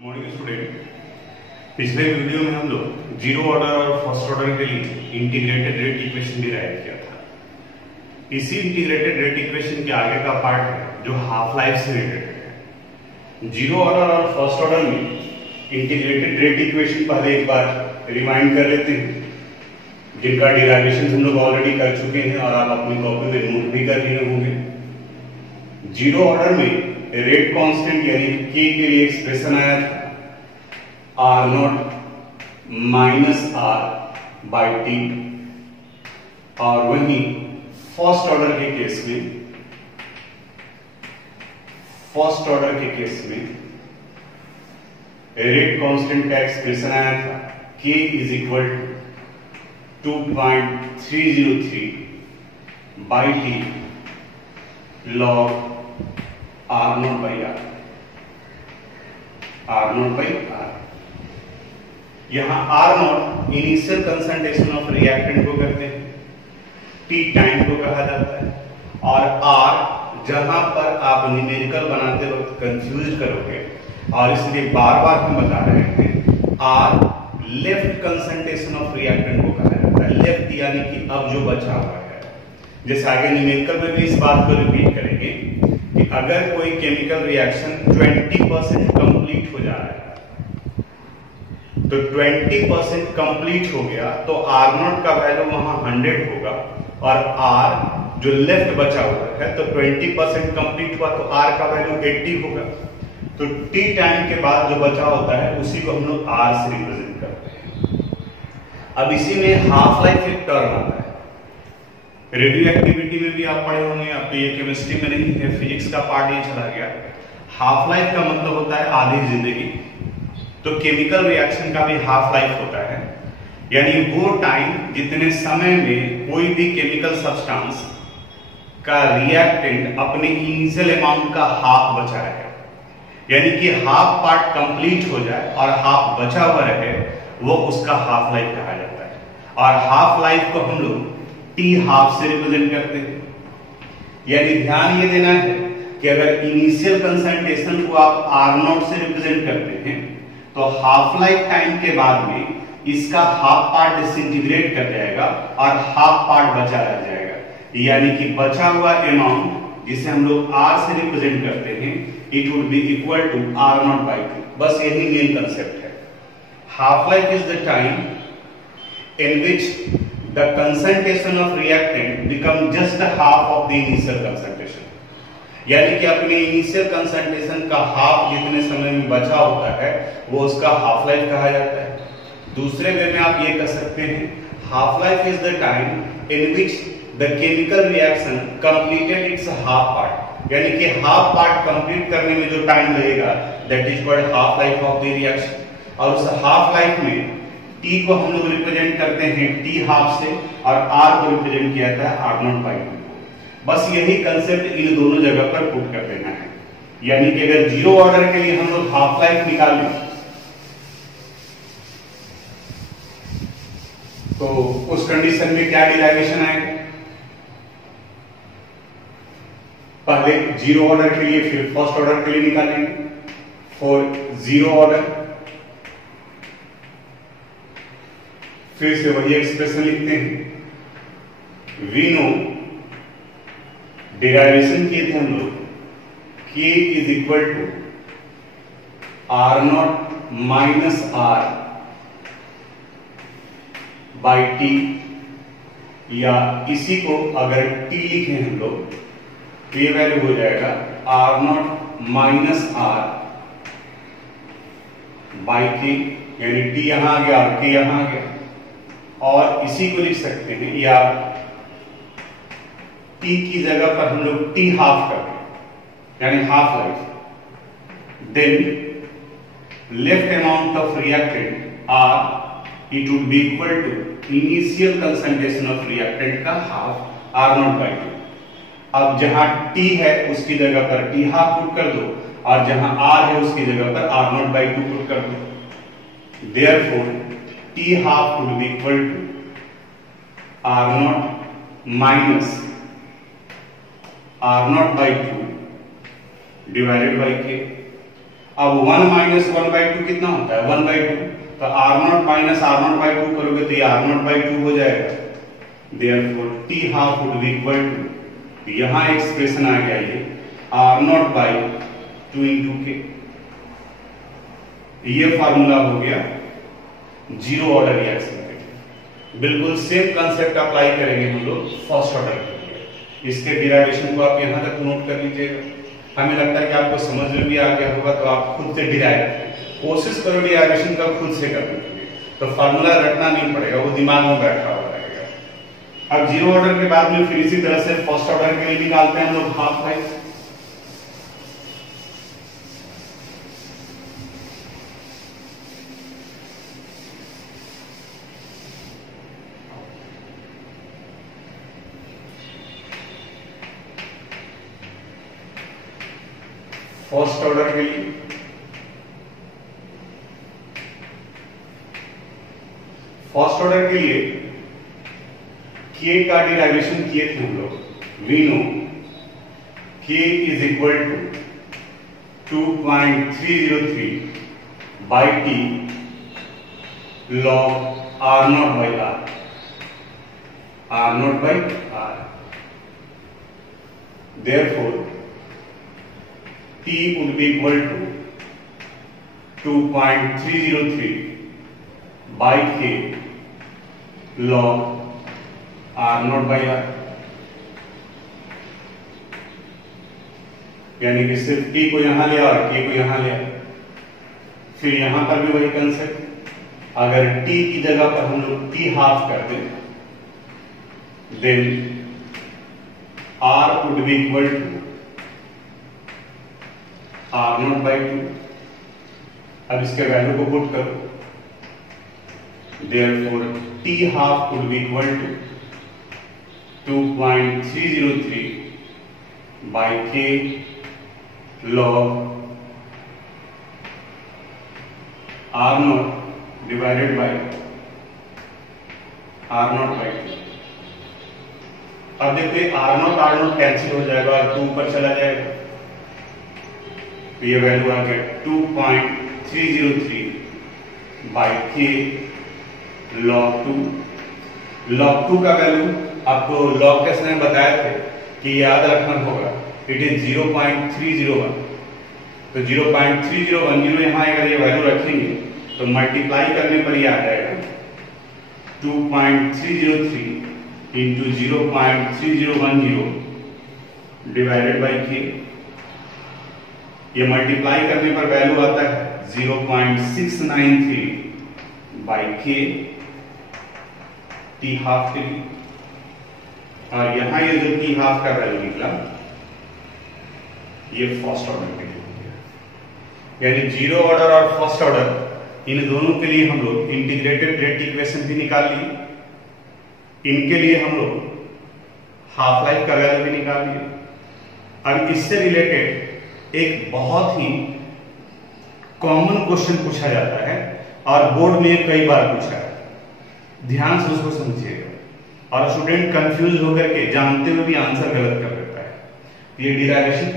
Good morning student. पिछले video में हम लोग जीरो ऑर्डर और फर्स्ट ऑर्डर के लिए इंटीग्रेटेड रेट इक्वेशन डिराइव किया था। इसी इंटीग्रेटेड रेट इक्वेशन के आगे का पार्ट है जो हाफ लाइफ से रिलेटेड है। जीरो ऑर्डर और फर्स्ट ऑर्डर में इंटीग्रेटेड रेट इक्वेशन पहले एक बार रिमाइंड कर लेते हैं, जिनका डिराइवेशन हम लोग ऑलरेडी कर चुके हैं और आप अपनी कॉपी में नोट भी कर लिए होंगे। जीरो ऑर्डर में रेट कांस्टेंट यानी के लिए एक्सप्रेशन आया था r naught minus are by t, और वहीं फर्स्ट ऑर्डर के केस में रेट कांस्टेंट का एक्सप्रेशन आया था k is equal to 2.303 by T log r naught by r, r naught by r. यहां r naught initial concentration of reactant को कहते हैं, टी टाइम को कहा जाता है, और आर जहां पर आप न्यूमेरिकल बनाते वक्त कंफ्यूज करोगे, और इसलिए बार बार हम बता रहे हैं R left concentration of reactant को कहा जाता है। लेफ्ट यानी कि अब जो बचा हुआ है। जैसे आगे न्यूमेरिकल में भी इस बात को रिपीट करेंगे कि अगर कोई केमिकल रिएक्शन 20% कंप्लीट हो जा रहा है, तो 20% कंप्लीट हो गया तो आर नॉट का वैल्यू वहां 100 होगा, और आर जो लेफ्ट बचा हुआ है तो 20% कंप्लीट हुआ तो आर का वैल्यू 80 होगा। तो टी टाइम के बाद जो बचा होता है उसी को हम लोग आर से रिप्रेजेंट करते हैं। अब इसी में हाफ लाइफ एक टर्म आता है। रेडियो एक्टिविटी में भी आप पढ़े होंगे, अब तो ये केमिस्ट्री में नहीं है, फिजिक्स का पार्ट ये चला गया। हाफ लाइफ का मतलब होता है आधी जिंदगी। तो केमिकल रिएक्शन का भी हाफ लाइफ होता है, यानी वो टाइम जितने समय में कोई भी केमिकल सब्सटेंस का रिएक्टेंट अपने इनिशियल अमाउंट का हाफ बचा रहे, यानी कि हाफ पार्ट कंप्लीट हो जाए और हाफ बचा हुआ रहे, वो उसका हाफ लाइफ कहा जाता है। और हाफ लाइफ को हम लोग टी हाफ से रिप्रेजेंट करते हैं। यानी ध्यान ये देना है कि अगर इनिशियल कंसंट्रेशन को आप आर नॉट से रिप्रेजेंट करते हैं तो हाफ लाइफ टाइम के बाद में इसका हाफ पार्ट डिसइंटीग्रेट कर जाएगा और हाफ पार्ट बचा रह जाएगा, यानी कि बचा हुआ अमाउंट जिसे हम लोग आर से रिप्रेजेंट करते हैं, it would be equal to R naught by two. बस यही मेन कंसेप्ट है। Half life is the time in which the concentration of reactant become just half of the initial concentration, यानी कि अपने initial concentration का half जितने समय में बचा होता है वो उसका हाफ लाइफ कहा जाता है। दूसरे वे में आप ये कह सकते हैं half life is the time in which the chemical reaction completed it's half part, यानी कि हाफ पार्ट कंप्लीट करने में जो टाइम लगेगा that is called half life of the reaction. और उस हाफ लाइफ में टी को हम लोग रिप्रेजेंट करते हैं टी हाफ से, और आर को रिप्रेजेंट किया जाता है आर नॉट बाई टू। बस यही कंसेप्ट इन दोनों जगह पर पुट कर देना है। यानी कि अगर जीरो ऑर्डर के लिए हम लोग हाफ लाइफ निकालें तो उस कंडीशन में क्या डिराइवेशन आएगा? पहले जीरो ऑर्डर के लिए फिर फर्स्ट ऑर्डर के लिए निकालेंगे। फॉर जीरो ऑर्डर फिर से वही एक्सप्रेशन लिखते हैं। वी नो डेरिवेशन किए थे हम लोग, K is equal to R naught minus are by T, या इसी को अगर टी लिखें हम लोग तो ये वैल्यू हो जाएगा R naught minus are by T, यानी टी यहां आ गया और के यहां आ गया। और इसी को लिख सकते हैं, या टी की जगह पर हम लोग टी हाफ कर दें, यानी half life. Then left amount of reactant r, it would be equal to initial concentration of reactant का half r naught by two. अब जहां टी है उसकी जगह पर टी हाफ पुट कर दो, और जहां आर है उसकी जगह पर R naught by two put कर दो। Therefore T half would be equal to R naught minus R naught by 2 divided by के। अब 1 माइनस 1/2 कितना होता है? 1/2। तो r0 माइनस r0/2 करोगे तो ये r0/2 हो जाएगा। Therefore t half would be equal to, यहां एक्सप्रेशन आ गया ये r0/2 into k। ये फार्मूला हो गया जीरो ऑर्डर रिएक्शन के। बिल्कुल सेम कंसेप्ट अप्लाई करेंगे हम लोग फर्स्ट ऑर्डर के लिए। इसके डिराइवेशन को आप यहां तक नोट कर लीजिएगा। हमें लगता है कि आपको समझ में भी आ गया होगा, तो आप खुद से डिराइव कोशिश करो डिराइवेशन का खुद से करने के लिए, तो फार्मूला रटना नहीं पड़ेगा, वो दिमाग में बैठा हुआ रहेगा। अब जीरो ऑर्डर के बाद में फिर इसी तरह से फर्स्ट ऑर्डर के लिए निकालते हैं हम लोग हाफ लाइफ। फर्स्ट ऑर्डर के लिए के का डिराइवेशन किए थे हम लोग। We know K is equal to 2.303 by T log r0 by r। Therefore T would be equal to 2.303 by K log r0 by r। यानी कि सिर्फ T को यहां लिया और K को यहां लिया। फिर यहां पर भी वही कंसेप्ट, अगर T की जगह पर हम लोग T हाफ कर दें, then R would be equal to r0/2। अब इसके वैल्यू को पुट करो। Therefore t half would be equal to 2.303 by k log r0 divided by r0/2। अब देखते r0 कैंसिल हो जाएगा और 2 ऊपर चला जाएगा, तो ये वैल्यू आ गया 2.303 बाई के लॉग 2। लॉग 2 का वैल्यू आपको लॉग के समय बताए थे कि याद रखना होगा, इट इज 0.301। तो 0.3010 यहां अगर ये वैल्यू रखेंगे तो मल्टीप्लाई करने पर ये आ जाएगा 2.303 इंटू 0.3010 डिवाइडेड बाई के। ये मल्टीप्लाई करने पर वैल्यू आता है 0.693 बाई के टी हाफ के लिए। और यहां ये जो टी हाफ का वैल्यू निकला ये फर्स्ट ऑर्डर के लिए हो गया। यानी जीरो ऑर्डर और फर्स्ट ऑर्डर इन दोनों के लिए हम लोग इंटीग्रेटेड रेट इक्वेशन भी निकाल लिए। इनके लिए हम लोग हाफ लाइफ का वैल्यू भी निकाल लिए। अब इससे रिलेटेड एक बहुत ही कॉमन क्वेश्चन पूछा जाता है और बोर्ड में कई बार पूछा है, ध्यान से उसको समझिएगा। और स्टूडेंट कंफ्यूज होकर के जानते हुए भी आंसर गलत कर देता है। ये डिराइवेशन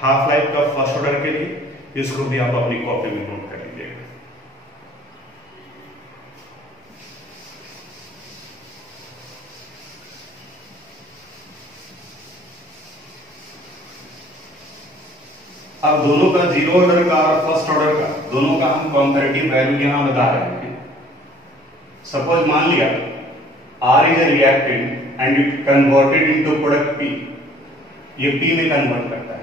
हाफ लाइफ का फर्स्ट ऑर्डर के लिए, इसको भी आप अपनी कॉपी में नोट कर लीजिएगा। अब दोनों का जीरो ऑर्डर का और फर्स्ट ऑर्डर का दोनों का हम कंपैरेटिव वैल्यू यहां बता रहे हैं। सपोज मान लिया R is a reactant and it converted into product P, ये P में कन्वर्ट करता है।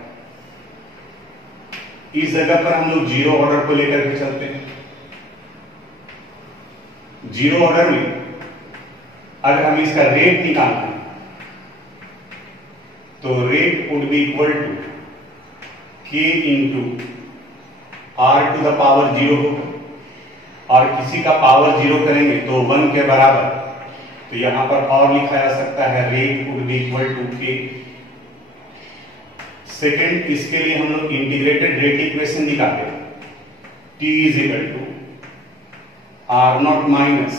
इस जगह पर हम लोग जीरो ऑर्डर को लेकर के चलते हैं। जीरो ऑर्डर में अगर हम इसका रेट निकालते हैं तो rate would be equal to k into r to the power 0 होगा, और किसी का पावर 0 करेंगे तो 1 के बराबर। तो यहां पर और लिखा जा सकता है rate would be equal to k। Second, इसके लिए हम लोग इंटीग्रेटेड रेट इक्वेशन निकालते हैं। t is equal to r0 minus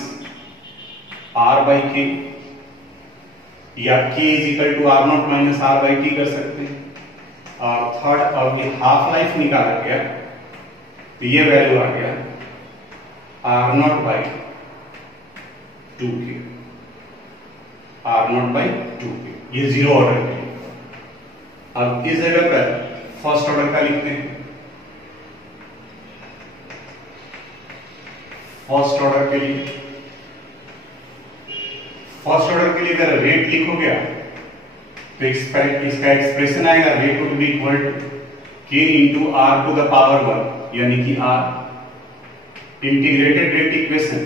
r by K, या k is equal to r0 minus r by T कर सकते हैं। और थर्ड, अब ये हाफ लाइफ निकाला गया तो ये वैल्यू आ गया R0/2k, R0/2k, ये जीरो ऑर्डर के लिए। अब इस जगह पर फर्स्ट ऑर्डर का लिखते हैं। फर्स्ट ऑर्डर के लिए अगर रेट लिखोगे तो इसका एक्सप्रेशन आएगा rate would be equal to k into R to the power 1, यानी कि r integrated rate equation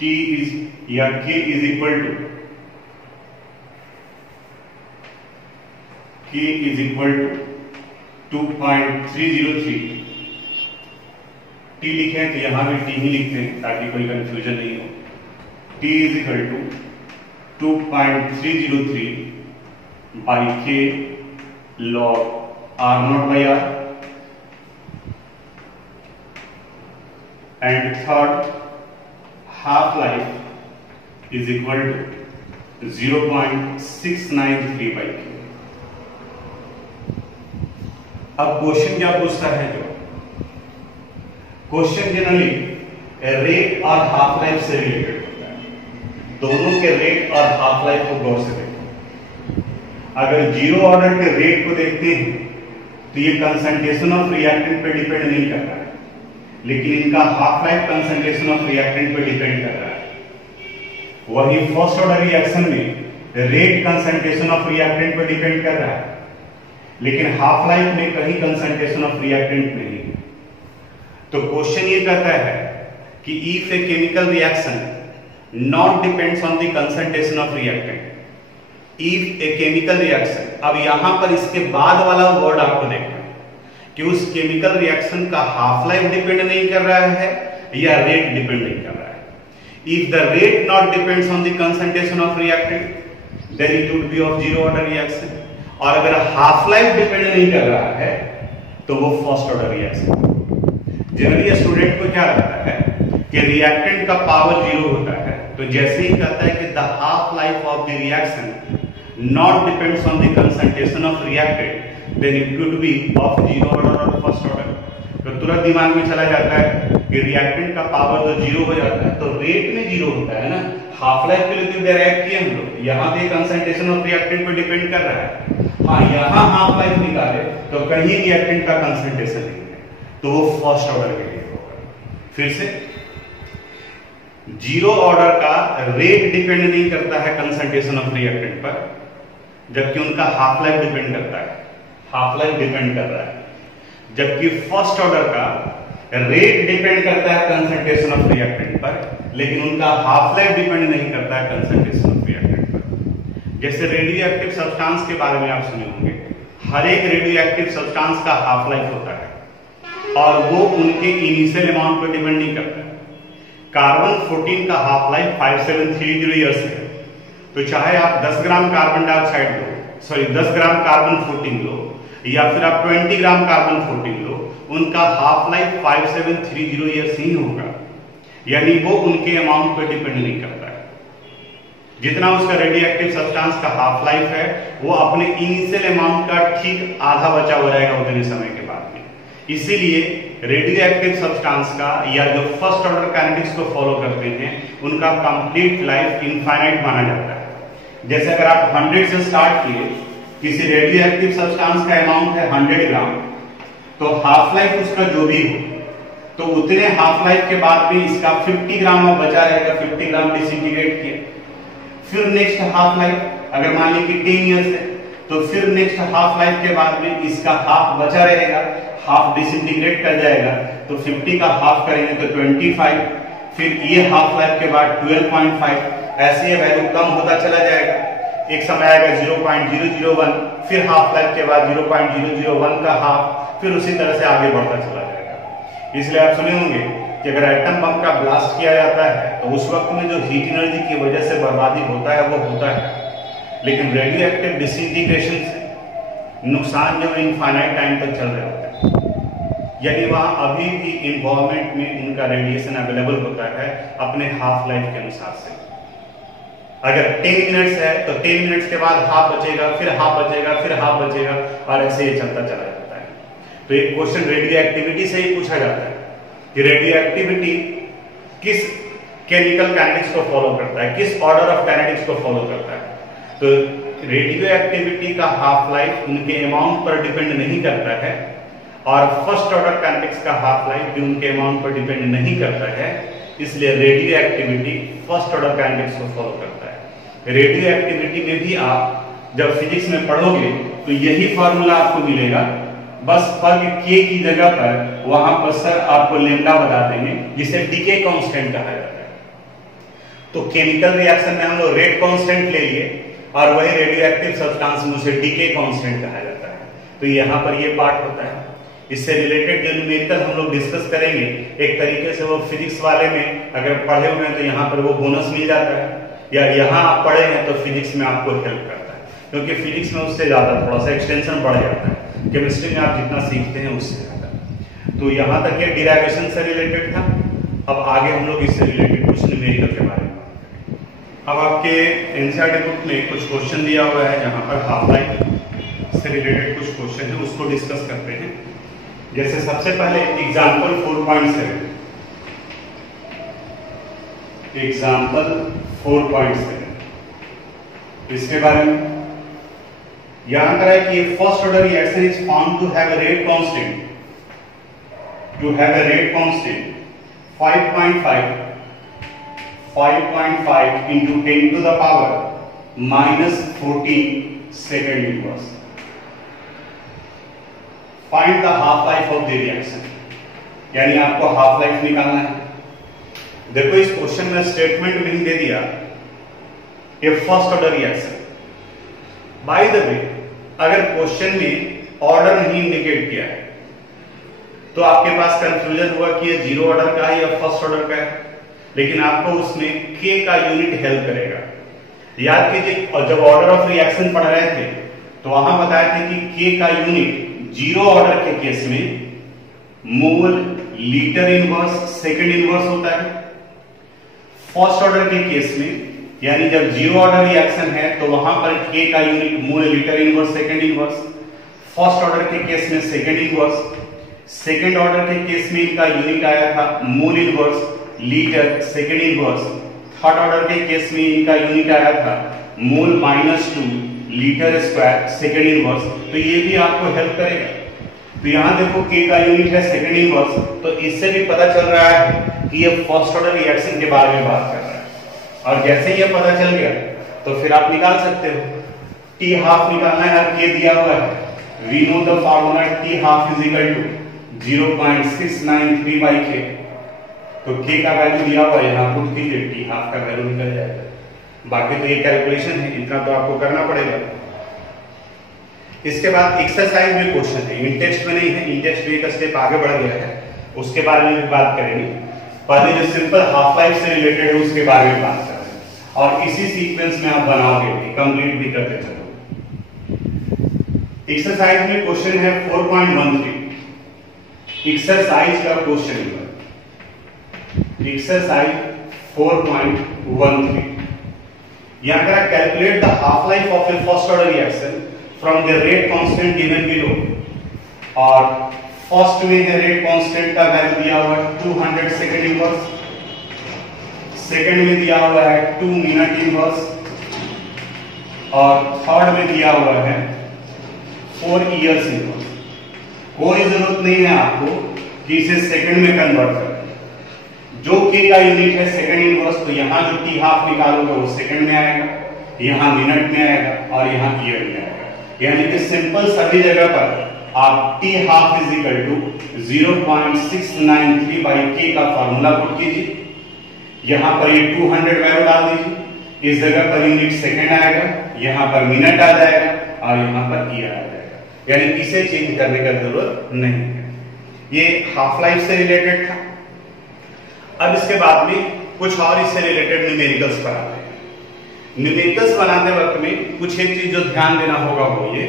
t is या k is equal to k is equal to 2.303। t लिखे हैं तो यहां भी t ही लिखते हैं ताकि कोई कंफ्यूजन नहीं हो। t is equal to 2.303 by k log R0/R, and third half life is equal to 0.693 by k। अब क्वेश्चन क्या पूछता है? जो क्वेश्चन जनरली रेट और हाफ लाइफ से रिलेटेड होता है। दोनों के रेट और हाफ लाइफ को गौर से देखो। अगर जीरो ऑर्डर के रेट को देखते हैं तो ये कंसंट्रेशन ऑफ रिएक्टेंट पे डिपेंड नहीं कर रहा है, लेकिन इनका half life concentration of reactant पे डिपेंड कर रहा है। वही फर्स्ट ऑर्डर रिएक्शन में रेट कंसंट्रेशन ऑफ रिएक्टेंट पे डिपेंड कर रहा है, लेकिन हाफ लाइफ में कहीं कंसंट्रेशन ऑफ रिएक्टेंट नहीं। तो क्वेश्चन ये कहता है कि if a chemical reaction not depends on the concentration of reactant, if a chemical reaction, अब यहां पर इसके बाद वाला वर्ड आपको देखना है कि उस केमिकल रिएक्शन का हाफ लाइफ डिपेंड नहीं कर रहा है या रेट डिपेंड नहीं कर रहा है। If the rate not depends on the concentration of reactant then it would be of zero order reaction, और अगर हाफ लाइफ डिपेंड नहीं कर रहा है तो वो first order reaction. Generally student को क्या लगता है कि रिएक्टेंट का पावर जीरो होता है, तो जैसे ही कहता है कि the half life of the reaction not depends on the concentration of reactant then it could be of zero order or first order। तो तुरंत दिमाग में चला जाता है कि रिएक्टेंट का पावर तो जीरो हो जाता है तो रेट में जीरो होता है ना। हाफ लाइफ के लिए तो डायरेक्ट किए हम लोग, यहाँ पे कंसंट्रेशन ऑफ रिएक्टेंट पे डिपेंड कर रहा है। हाँ, यहाँ हाफ लाइफ निकाले तो कहीं रिएक्टेंट का कंसंट्रेशन नहीं है, तो वो फर्स्ट ऑर्डर के लिए होगा। फिर से जीरो ऑर्डर का रेट डिपेंड नहीं करता है कंसंट्रेशन ऑफ रिएक्टेंट पर, जबकि उनका हाफ लाइफ डिपेंड करता है, हाफ लाइफ डिपेंड कर रहा है। जबकि फर्स्ट ऑर्डर का रेट डिपेंड करता है कंसंट्रेशन ऑफ रिएक्टेंट पर, लेकिन उनका हाफ लाइफ डिपेंड नहीं करता है कंसंट्रेशन ऑफ रिएक्टेंट पर। जैसे रेडियो एक्टिव सब्सटेंस के बारे में आप सुने होंगे, हर एक रेडियो एक्टिव सब्सटेंस का हाफ लाइफ होता है और वो उनके इनिशियल अमाउंट पर डिपेंड नहीं करता है। कार्बन 14 का हाफ लाइफ 5730 ईयर्स है, तो चाहे आप 10 ग्राम कार्बन डाइऑक्साइड लो, 10 ग्राम कार्बन 14 लो या फिर आप 20 ग्राम कार्बन 14 लो, उनका हाफ लाइफ 5730 ईयर्स ही होगा। यानी वो उनके अमाउंट पर डिपेंड नहीं करता है। जितना उसका रेडियो एक्टिव सब्सटेंस का हाफ लाइफ है वो अपने इनिशियल अमाउंट का ठीक आधा बचा हो जाएगा उतने समय के बाद में। इसीलिए रेडियो एक्टिव सब्सटेंस का या जो फर्स्ट ऑर्डर काइनेटिक्स को फॉलो करते हैं उनका कंप्लीट लाइफ इनफाइनाइट माना जाता है। जैसे अगर आप 100 से स्टार्ट किए, किसी रेडियो एक्टिव सब्सटेंस का अमाउंट है 100 ग्राम, तो हाफ लाइफ उसका जो भी हो तो उतने हाफ लाइफ के बाद भी इसका 50 ग्राम अब बचा रहेगा, 50 ग्राम डिसइंटीग्रेट किया। फिर नेक्स्ट हाफ लाइफ अगर मान लीजिए कि 10 इयर्स है तो फिर नेक्स्ट हाफ लाइफ के बाद में इसका हाफ बचा रहेगा, हाफ डिसइंटीग्रेट कर जाएगा, तो 50 का हाफ करेंगे तो 25, फिर ये हाफ लाइफ के बाद 12.5, ऐसे ये वैल्यू कम होता चला जाएगा। एक समय आएगा 0.001, फिर हाफ लाइफ के बाद 0.001 का हाफ, फिर उसी तरह से आगे बढ़ता चला जाएगा। इसलिए आप सुने होंगे कि अगर एटम बम का ब्लास्ट किया जाता है तो उस वक्त में जो हीट एनर्जी की वजह से बर्बादी होता है वो होता है, लेकिन रेडियो एक्टिव डिसइंटीग्रेशन से नुकसान जो इनफाइनाइट टाइम तक चल रहा होता है। यानी वहां अभी भी इन्वायरमेंट में उनका रेडिएशन अवेलेबल होता है अपने हाफ लाइफ के अनुसार से। अगर 10 मिनट्स है तो 10 मिनट्स के बाद हाफ बचेगा, फिर हाफ बचेगा, फिर हाफ बचेगा, और ऐसे ये चलता चला जाता है। तो एक क्वेश्चन रेडियो एक्टिविटी से ही पूछा जाता है कि रेडियो एक्टिविटी किस केमिकल काइनेटिक्स को फॉलो करता है, किस ऑर्डर ऑफ काइनेटिक्स को फॉलो करता है। तो रेडियो एक्टिविटी का हाफ लाइफ उनके अमाउंट पर डिपेंड नहीं करता है और फर्स्ट ऑर्डर काइनेटिक्स का हाफ लाइफ भी उनके अमाउंट पर डिपेंड नहीं करता है, इसलिए radio activity first order kinetics को फॉलो करता है। रेडियो एक्टिविटी में भी आप जब फिजिक्स में पढ़ोगे तो यही फॉर्मूला आपको मिलेगा, बस फर्क के की जगह पर वहां पर सर आपको लेमडा बता देंगे जिसे डीके कांस्टेंट कहा जाता है। तो केमिकल रिएक्शन में हम लोग रेट कांस्टेंट ले लिए और वही रेडियो एक्टिव सब्सटेंस में उसे डीके कांस्टेंट कहा जाता है। तो यहाँ पर ये पार्ट होता है। इससे रिलेटेड जो न्यूमेरिकल हम लोग डिस्कस करेंगे, एक तरीके से वो फिजिक्स वाले में अगर पढ़े हुए हैं तो यहाँ पर वो बोनस मिल जाता है, या यहाँ आप पढ़े हैं तो फिजिक्स में आपको हेल्प करता है, क्योंकि फिजिक्स में उससे ज्यादा थोड़ा सा एक्सटेंशन बढ़ जाता है, केमिस्ट्री में आप जितना सीखते हैं उससे ज्यादा। तो यहाँ तक ये डिराइवेशन से रिलेटेड था। अब आगे हम लोग इससे रिलेटेड कुछ न्यूमेरिकल के बारे में बात करेंगे। अब आपके एनसीईआरटी बुक में कुछ क्वेश्चन दिया हुआ है, जहाँ पर हाफ लाइफ से रिलेटेड कुछ क्वेश्चन है, उसको डिस्कस करते हैं। जैसे सबसे पहले एग्जाम्पल 4.7, एग्जाम्पल 4.7, इसके बारे में याद करा कि first order reaction is found to have a rate constant, to have a rate constant 5.5 into 10 to the power -14 second inverse. Find the half life of the reaction, यानी आपको हाफ लाइफ निकालना है। देखो इस क्वेश्चन में statement में ही दे दिया ये first order reaction. By the way, अगर क्वेश्चन में ऑर्डर नहीं इंडिकेट किया है तो आपके पास कंफ्यूजन हुआ कि ये जीरो ऑर्डर का है या फर्स्ट ऑर्डर का है, लेकिन आपको उसमें के का यूनिट हेल्प करेगा। याद कीजिए जब ऑर्डर ऑफ रिएक्शन पढ़ रहे थे तो वहां बताए थे कि के का यूनिट जीरो ऑर्डर के केस में mole litre inverse second inverse होता है। फर्स्ट ऑर्डर के केस में यानी जब जीरो ऑर्डर रिएक्शन है तो वहां पर के का unit mole litre inverse second inverse. First order के केस में सेकंड इनवर्स। सेकंड ऑर्डर के केस में इनका यूनिट आया था mole inverse litre second inverse. Third order के केस में इनका यूनिट आया था मोल -2 लीटर स्क्वायर सेकंड इनवर्स। तो ये भी आपको हेल्प करेगा। तो यहां देखो के का यूनिट है सेकंड इनवर्स, तो इससे भी पता चल रहा है कि ये फर्स्ट ऑर्डर रिएक्शन के बारे में बात कर रहा है। और जैसे ही ये पता चल गया तो फिर आप निकाल सकते हो। टी हाफ निकालना है, के दिया हुआ है। We know the formula T half is equal to 0.693 by K. तो के का वैल्यू दिया हुआ है, यहां पुट कीजिए, टी हाफ का वैल्यू निकल जाएगा। बाकी तो ये कैलकुलेशन है, इतना तो आपको करना पड़ेगा। इसके बाद एक्सरसाइज में क्वेश्चन है, इन टेस्ट में नहीं है, इन टेस्ट में एक स्टेप आगे बढ़ गया है, उसके बारे में भी बात करेंगे। पहले जो सिंपल हाफ लाइफ से रिलेटेड है उसके बारे में बात करेंगे, और इसी सीक्वेंस में आप बनाओगे भी, कंप्लीट भी करते चलो। एक्सरसाइज में क्वेश्चन है 4.13। एक्सरसाइज का क्वेश्चन है एक्सरसाइज 4.13। यहां पर calculate the half life of A first order reaction from the rate constant given below. और फर्स्ट में है रेट कांस्टेंट का वैल्यू दिया हुआ है 200 सेकंड इनवर्स। सेकंड में दिया हुआ है 2 मिनट इनवर्स। और थर्ड में दिया हुआ है 4 इयर्स इनवर्स। कोई जरूरत नहीं है आपको कि इसे सेकंड में कन्वर्ट करें। जो के का यूनिट है सेकंड इनवर्स, तो यहां जो टी हाफ निकालोगे वो सेकंड में आएगा, यहां मिनट में आएगा और यहां ईयर में आएगा। यानी कि सिंपल सभी जगह पर आप T half is equal to 0.693 by K का फार्मूला पुट कीजिए। यहां पर ये 200 वैल्यू डाल दीजिए, इस जगह पर यूनिट सेकंड आएगा, यहां पर मिनट आ जाएगा और यहां पर ईयर आ जाएगा। यानी इसे चेंज करने का जरूरत नहीं है। ये हाफ लाइफ से रिलेटेड था। अब इसके बाद में कुछ और इससे रिलेटेड न्यूमेरिकल्स पर आते हैं। न्यूमेरिकल्स बनाते वक्त में कुछ एक चीज जो ध्यान देना होगा वो ये,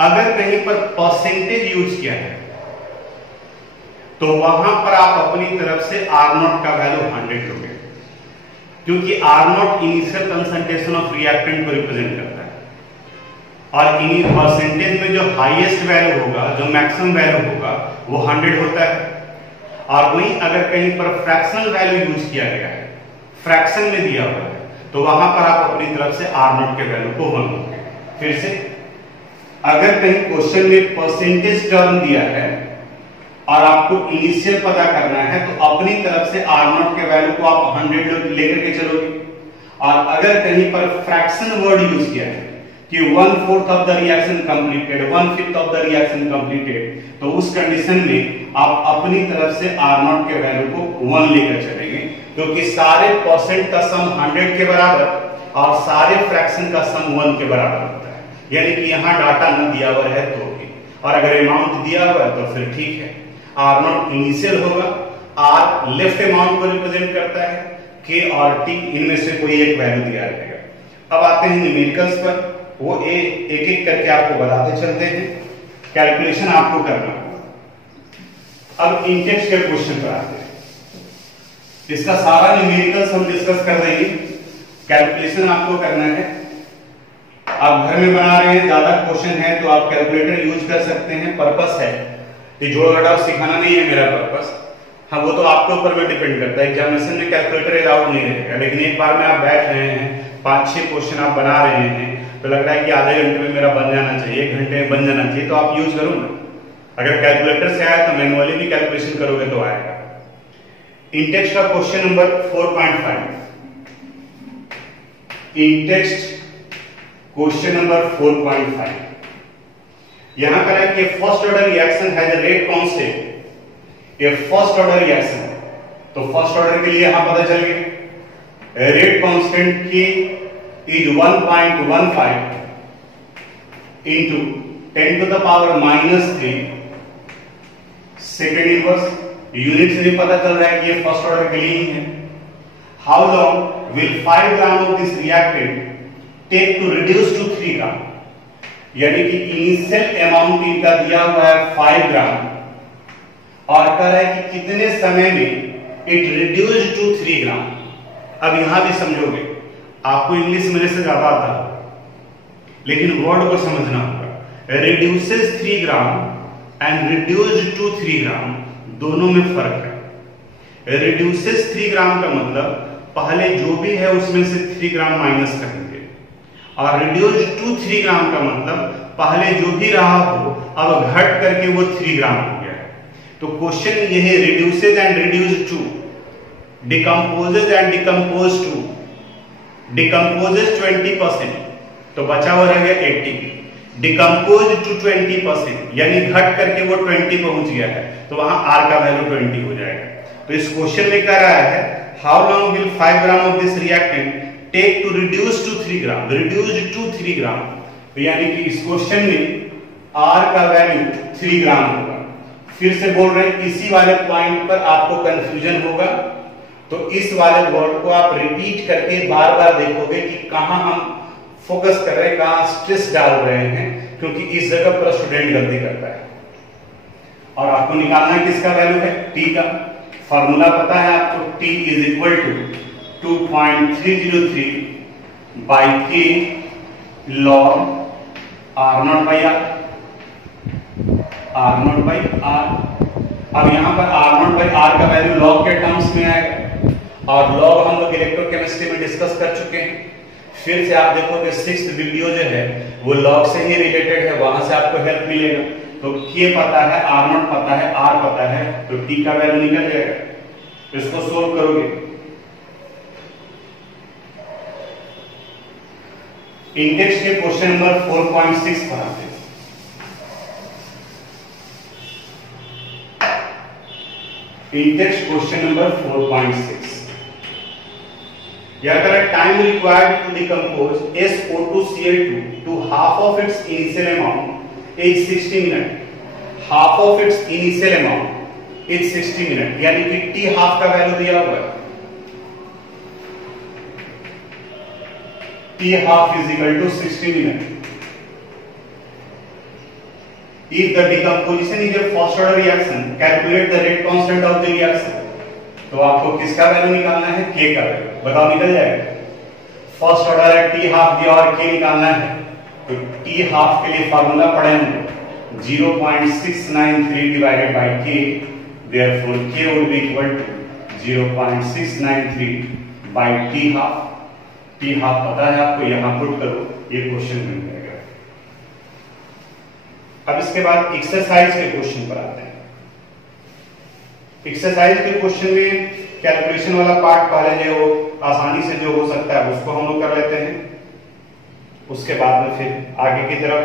अगर कहीं पर परसेंटेज यूज किया है तो वहां पर आप अपनी तरफ से R0 का वैल्यू 100 लोगे, क्योंकि R0 initial concentration of reactant को रिप्रेजेंट करता है। और इन्हीं परसेंटेज में जो हाईएस्ट वैल्यू होगा, जो मैक्सिमम वैल्यू होगा, वो 100 होता है। और वहीं अगर कहीं पर फ्रैक्शनल वैल्यू यूज किया गया है, फ्रैक्शन में दिया हुआ है, तो वहां पर आप अपनी तरफ से R0 के वैल्यू को 1 लोगे। फिर से, अगर कहीं क्वेश्चन में परसेंटेज टर्म दिया है और आपको इनिशियल पता करना है, तो अपनी तरफ से R0 के वैल्यू को आप 100 लेकर के चलोगे। और अगर कहीं पर फ्रैक्शन वर्ड यूज किया है कि 1/4 of the reaction completed, 1/5 of the reaction completed, तो उस कंडीशन में आप अपनी तरफ से R0 के वैल्यू को 1 लेकर चलेंगे, क्योंकि सारे परसेंट का सम 100 के बराबर और सारे फ्रैक्शन का सम 1 के बराबर होता है। यानी कि यहां डाटा न दिया हुआ है तो भी, और अगर अमाउंट दिया हुआ है तो फिर ठीक है। R0 इनिशियल होगा, R लेफ्ट अमाउंट को रिप्रेजेंट करता है, K और T इनमें से कोई एक वैल्यू दिया रहेगा। अब आते हैं न्यूमेरिकल्स पर, वो एक एक करके आपको बताते चलते हैं। कैलकुलेशन आपको करना होगा। अब इंटेक्स के क्वेश्चन पर आते हैं। इसका सारा न्यूमेरिकल्स हम डिस्कस कर देंगे, कैलकुलेशन आपको करना है। आप घर में बना रहे हैं, ज्यादा क्वेश्चन है तो आप कैलकुलेटर यूज कर सकते हैं। पर्पस है ये जोड़ घटाव सिखाना नहीं है मेरा पर्पस। हाँ, वो तो आपके ऊपर में डिपेंड करता है। एग्जामिनेशन में कैलकुलेटर अलाउड नहीं रहेगा, लेकिन एक बार में आप बैठ रहे हैं, 5-6 क्वेश्चन आप बना रहे हैं, तो लग रहा है कि आधे घंटे में मेरा बन जाना चाहिए, 1 घंटे में बन जाना चाहिए, तो आप यूज करो ना। अगर कैलकुलेटर से आया तो मैनुअली भी कैलकुलेशन करोगे तो आएगा। इंटेक्स का question number 4.5, Intex question number 4.5 यहां पर है कि first order reaction has a rate constant. ये फर्स्ट ऑर्डर रिएक्शन, तो फर्स्ट ऑर्डर के लिए यहां पता चल गया रेट कांस्टेंट की is 1.15 into 10 to the power -3 second inverse. Unit से भी पता चल रहा है कि ये फर्स्ट ऑर्डर के लिए ही है। How long will 5 gram of this reactant take to reduce to 3 gram. यानी कि इनिशियल अमाउंट इनका दिया हुआ है 5 ग्राम और कह रहा है कि कितने समय में इट रिड्यूस टू 3 ग्राम। अब यहां भी समझोगे, आपको इंग्लिश मेरे से ज्यादा आता है, लेकिन वर्ड को समझना होगा। Reduces 3 gram and reduced to 3 gram, दोनों में फर्क है। रिड्यूसेस 3 ग्राम का मतलब पहले जो भी है उसमें से 3 ग्राम माइनस करेंगे, और रिड्यूस्ड टू 3 ग्राम का मतलब पहले जो भी रहा हो अब घट करके वो 3 ग्राम हो गया है। तो क्वेश्चन ये है, reduces and reduced to, decomposes and decompose to. Decomposes 20%, तो बचा हुआ रह गया 80। डिकम्पोज टू 20%, यानी घट करके वो 20 पहुंच गया है, तो वहां R का वैल्यू 20 हो जाएगा। तो इस क्वेश्चन में कह रहा है how long will 5 gram of this reactant take to reduce to 3 gram, reduced to 3 gram. तो यानी कि इस क्वेश्चन में R का वैल्यू 3 ग्राम होगा। फिर से बोल रहे हैं, इसी वाले पॉइंट पर आपको कंफ्यूजन होगा, तो इस वाले वर्ड को आप रिपीट करके बार बार देखोगे कि कहां हम फोकस कर रहे हैं, कहां स्ट्रेस डाल रहे हैं, क्योंकि इस जगह पर स्टूडेंट गलती करता है। और आपको निकालना है किसका वैल्यू है, T का। फॉर्मूला पता है आपको, T is equal to 2.303 by K log R0 by R, R0 by R। अब यहां पर R0 by R का वैल्यू लॉग के टर्म्स में आएगा, और लॉग हम लोग इलेक्ट्रोकेमिस्ट्री में डिस्कस कर चुके हैं। फिर से आप देखोगे 6th वीडियो जो है वो लॉग से ही रिलेटेड है, वहां से आपको हेल्प मिलेगा। तो K पता है, R0 पता है, R पता है, तो T का वैल्यू निकल जाएगा। इसको सोल्व करोगे, इंडेक्स के क्वेश्चन नंबर 4.6 पर आते हैं। इंडेक्स क्वेश्चन नंबर 4.6 यह करें, time required to decompose SO2Cl2 to half of its initial amount is 60 minute. Half of its initial amount is 60 minute, यानी कि T हाफ का वैल्यू दिया हुआ है। T half is equal to 60 minutes. If the decomposition is a first order reaction, calculate the rate constant of the reaction. तो आपको किसका value निकालना है, K का वैल्यू। बताओ निकल जाएगा। फर्स्ट ऑर्डर है, T हाफ दिया और K निकालना है। तो टी हाफ के लिए फार्मूला पढ़े होंगे 0.693 divided by K, therefore K would be equal to 0.693 by T half. T half पता है आपको, यहां पुट करो, ये क्वेश्चन बन जाएगा। अब इसके बाद एक्सरसाइज के क्वेश्चन पर आते हैं। एक्सरसाइज के क्वेश्चन में कैलकुलेशन वाला पार्ट पहले जो आसानी से जो हो सकता है उसको हम लोग कर लेते हैं, उसके बाद में फिर आगे की तरफ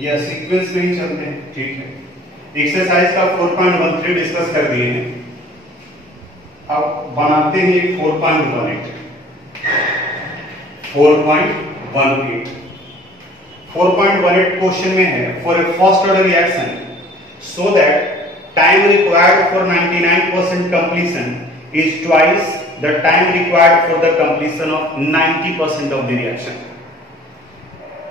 या सीक्वेंस में ही चलते हैं। ठीक है, एक्सरसाइज का 4.13 डिस्कस कर दिए हैं। अब बनाते हैं 4.18। 4.18 क्वेश्चन में है, for a first order reaction so that time required for 99% completion is twice the time required for the completion of 90% of the reaction.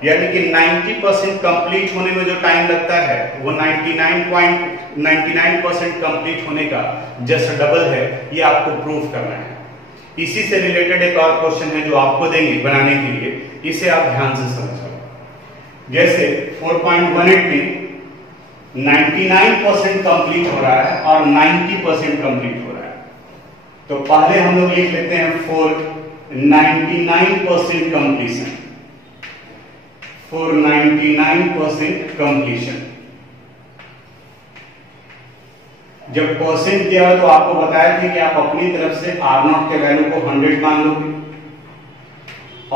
यानी कि 90% कंप्लीट होने में जो टाइम लगता है वो 99% कंप्लीट होने का जस्ट डबल है, ये आपको प्रूव करना है। इसी से रिलेटेड एक और क्वेश्चन है जो आपको देंगे बनाने के लिए, इसे आप ध्यान से समझो। जैसे 4.18 में 99% कंप्लीट हो रहा है और 90% कंप्लीट हो रहा है, तो पहले हम लोग लिख लेते हैं फॉर 99% कंप्लीशन, फॉर 99% कंप्लीशन। जब परसेंट दिया तो आपको बताया था कि आप अपनी तरफ से R0 के वैल्यू को 100 मान लोगे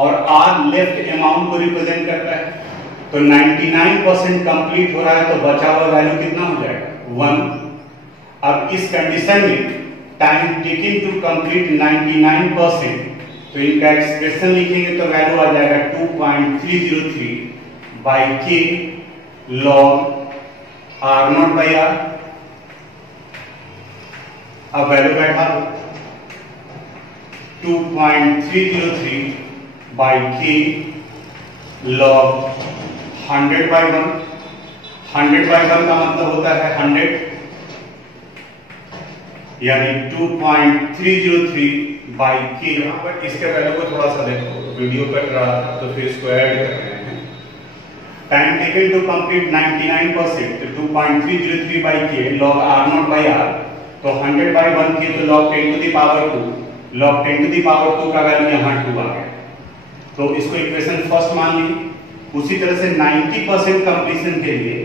और R लेफ्ट अमाउंट को रिप्रेजेंट करता है, तो 99% कंप्लीट हो रहा है तो बचा हुआ वैल्यू कितना हो जाएगा 1। अब इस कंडीशन में टाइम टेकिंग टू कंप्लीट 99%, तो इनका एक्सप्रेशन लिखेंगे तो वैल्यू आ जाएगा 2.303 बाई के लॉग R0 बाई R। अब वैल्यू बैठा 2.303 बाई के लॉग 100 बाई 1। 100 बाई 1 का मतलब होता है 100, यानी 2.303 बाई के। यहां पर इसके वैल्यू को थोड़ा सा देखो, वीडियो कट रहा था तो फिर इसको ऐड कर रहे हैं। टाइम टेकन टू कंप्लीट 99%, तो 2.303 बाई के लॉग R0 बाई R, तो 100 बाई 1 की तो log 10 to the power 2, log 10 to the power 2 का वैल्यू यहाँ 2 आ गया, तो इसको इक्वेशन फर्स्ट मान ली। उसी तरह से 90% कंप्लीशन के लिए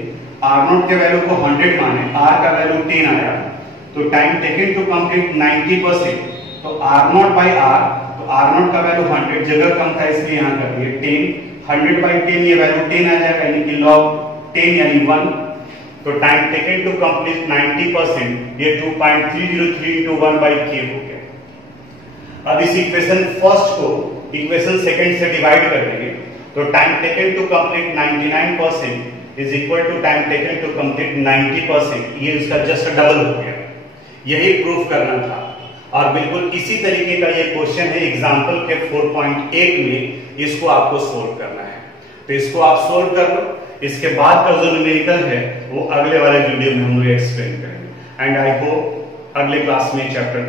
R0 के वैल्यू को 100 माने, R का वैल्यू 10 आया, तो टाइम टेकन टू कंप्लीट 90%, तो R0 बाई R, तो R0 का वैल्यू 100, जगह कम था इसलिए यहाँ कर दिए 10, 100 बाई 10 ये वैल्यू 10 आ जाएगा, यानी कि log 10 यानी 1, तो टाइम टेकन टू कंप्लीट 90%, ये 2.303 into 1 by k हो गया। अब इस इक्वेशन फर्स्ट को इक्वेशन सेकंड से डिवाइड कर देंगे, तो time taken to complete 99% is equal to time taken to complete 90%, ये उसका जस्ट डबल हो गया। यही प्रूफ करना था और बिल्कुल इसी तरीके का ये क्वेश्चन है एग्जाम्पल के 4.8 में, इसको आपको सोल्व करना है, तो इसको आप सोल्व कर लो। इसके बाद का जो न्यूमेरिकल है वो अगले वाले वीडियो में हम लोग एक्सप्लेन करेंगे। एंड आई होप अगले क्लास में चैप्टर